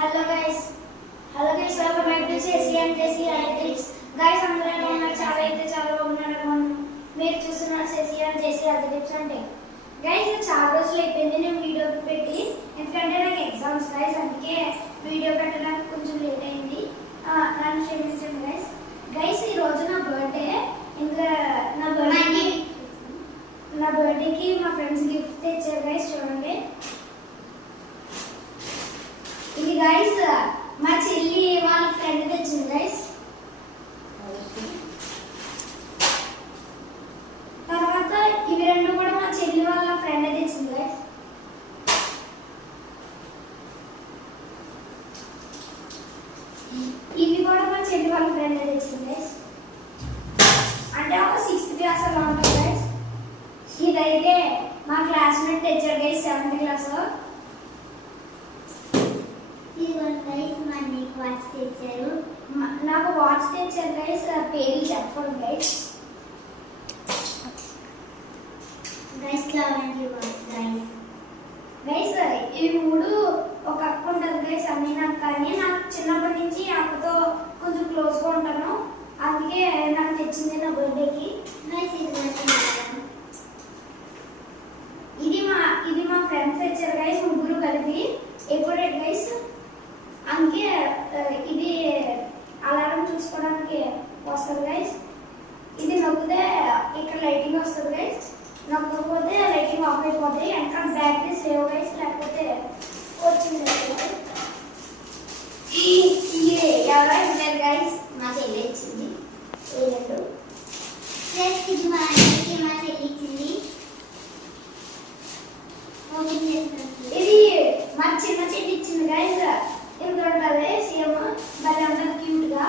Hello guys. Hello guys, welcome back to CC and JC Tips. Guys, అందరూ ఎలా ఉన్నారు? చాలా బాగున్నారు. మీరు చూస్తున్నారు CC and JC Tips అంటే. గైస్ చాలా రోజులు అయిపోయింది నేను వీడియో పెట్టి, ఎందుకంటే నాకు ఎగ్జామ్స్ గైస్, అందుకే వీడియో పెట్టడానికి కొంచెం లేట్ అయింది. నన్ను క్షమించండి గైస్. గైస్ ఈ రోజు నా బర్త్డే. ఇంకా నా బర్త్డేకి మా ఫ్రెండ్స్ గిఫ్ట్ తెచ్చారు గైస్, చూడండి. ఇది గైస్ మా చెల్లి వాళ్ళ ఫ్రెండ్ తెచ్చింది గైస్. తర్వాత ఇవి రెండు కూడా మా చెల్లి వాళ్ళ ఫ్రెండ్ తెచ్చింది గైస్. ఇవి కూడా మా చెల్లి వాళ్ళ ఫ్రెండ్ తెచ్చింది గైస్. అంటే ఒక 6th క్లాస్ అలా ఉంటుంది గైస్. ఇదైతే మా క్లాస్మేట్ తెచ్చారు గైస్, 7th క్లాస్. నాకు వాచ్ తెచ్చారు గైస్, పేర్లు చెప్పండి గైస్. గైస్ ఇవి 3 ఒక అక్క ఉంటుంది గైస్, అమీనా అక్క అని. నాకు చిన్నప్పటి నుంచి అక్కతో కొంచెం క్లోజ్గా ఉంటాను, అందుకే నాకు తెచ్చింది నా బర్త్డేకి. ఇది మా ఫ్రెండ్స్ తెచ్చారు గైస్, 3 కలిపి. ఎప్పుడే గైస్, అందుకే ఇది అలారం చూసుకోవడానికి వస్తుంది గైస్. ఇది నొక్కితే ఇక్కడ లైటింగ్ వస్తుంది గైస్, నొక్కకపోతే లైటింగ్ ఆఫ్ అయిపోతుంది. వెనక బ్యాటరీ సేవ్ గైస్, లేకపోతే వచ్చింది ఎవరో ఇచ్చారు గైస్, మా చెల్లి ఇచ్చింది. ఇది మా చిన్న చెల్లి ఇచ్చింది గైస్. ఇందులో ఉంటుంది సేమ్, భలే ఉంటుంది క్యూట్గా.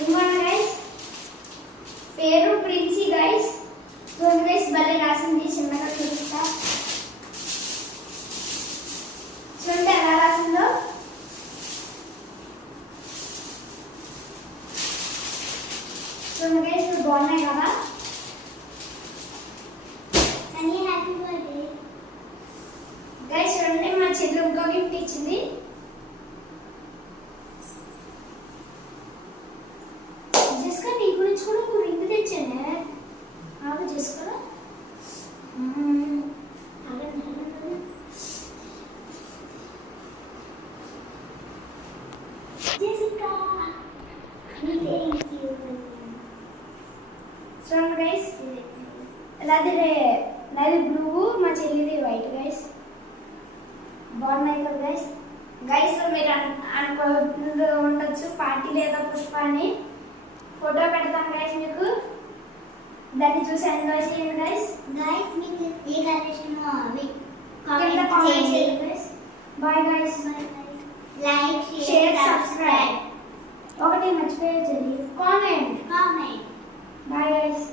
ఇంకోటి గైస్, పేరు ప్రిన్సీ గైస్. చూడండి గైస్, భలే రాసింది. చిన్నగా చూపిస్తా, చూడండి ఎలా రాసిందో. చూడండి గైస్, బాగున్నాయి కదా. గైస్ చూడండి, మా చెల్లి ఇంకో గిఫ్ట్ ఇచ్చింది. జస్కా నీ గురించి కూడా ఒక రింగ్ తెచ్చానే, ఆగు జస్కా. చూడండి గైస్, నాది బ్లూ, మా చెల్లిది వైట్ గైస్. బాగున్నాయి కదా గైస్. గైస్ మీరు అనుకుంటూ ఉండొచ్చు పార్టీ లేదా పుష్ప అని. ఫోటో పెడతాను గైస్ మీకు, దాన్ని చూసి ఎంజాయ్ చేయండి గైస్. మీకు ఏ కలెక్షన్ కామెంట్ చేయండి guys. Bye guys. Like share subscribe. ఒకటి మర్చిపోయే కామెంట్. కామెంట్. Bye guys.